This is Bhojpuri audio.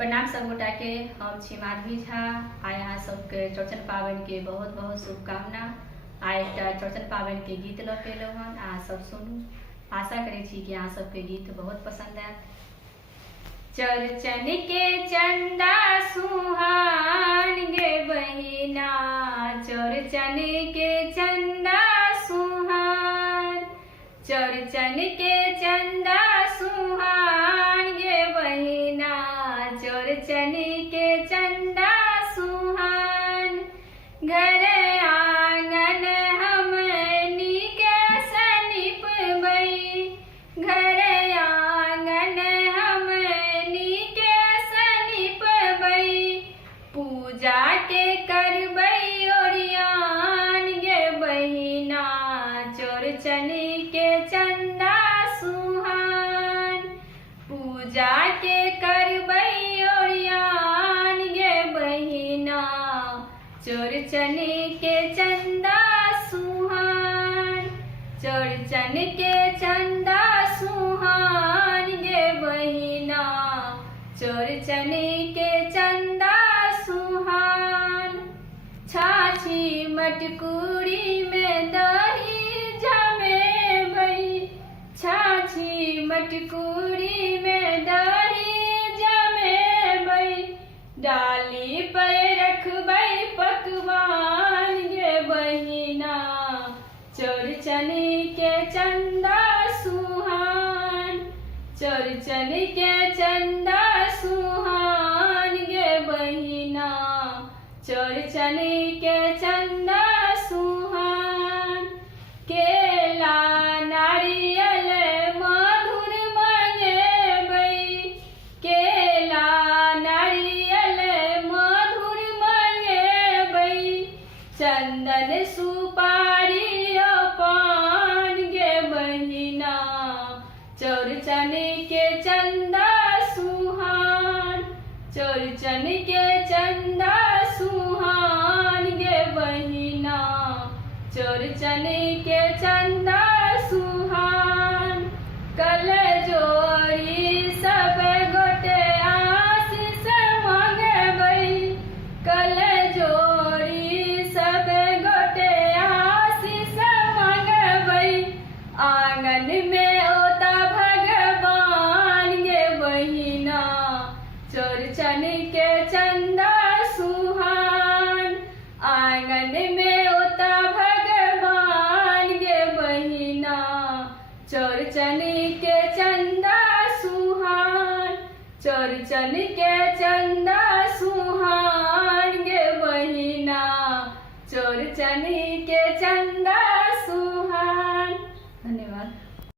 प्रणाम सब गोटा के। हम छी माधवी झा। आइ अहाँ सबके चौड़चन पाबनि के बहुत बहुत शुभकामना। आइ एकटा चौड़चन पाबनि के गीत लऽ के एलहुँ हन, अहाँ सब सुनू। आशा करै छी कि अहाँ सबके गीत बहुत पसंद आयत। चौड़चन के चंदा सुहान गे बहिना, चौड़चन के चंदा सुहान, चौड़चन के चंदा सुहान गे बहिना, चौड़चन के चंदा सुहान। घर आंगन हमनी के सनिपबै, घर आंगन हमनी के सनिपबै, पूजा के करबै ओरियान गे बहिना, चौड़चन के चंदा सुहान। पूजा के करबै ओरियान गे बहिना, चौड़चन के चंदा सुहान, चौड़चन के चंदा सुहान गे बहिना, चौड़चन के चंदा सुहान। छाछी मटकुरी में दही जमेबै, छाछी मटकुरी में दही जमेबै, डाली पर रखबै पकवान गे बहिना, चौड़चन के चंदा सुहान, चौड़चन के चंदा सुहान गे बहिना, चौड़चन के चंदा सुहान। केला नारियल मधुर मंगेबै, केला नारियल मधुर मंगेबै, चंदन सुपारी पान गे बहिना, चौड़चन के चंदा सुहान, चौड़चन के चंदा सुहान गे बहिना, चौड़चन के चंदा सुहान। कल जोड़ी सब गोटे आशीष मंगबै, कल जोड़ी सब गोटे आशीष मंगबै, आंगन में ओता भगवान गे बहिना, चौड़चन के चंदा सुहान। आंगन में ओता भगवान गे बहिना, चौड़चन के चंदा सुहान, चौड़चन के चंदा सुहान गे बहिना, चौड़चन के चंदा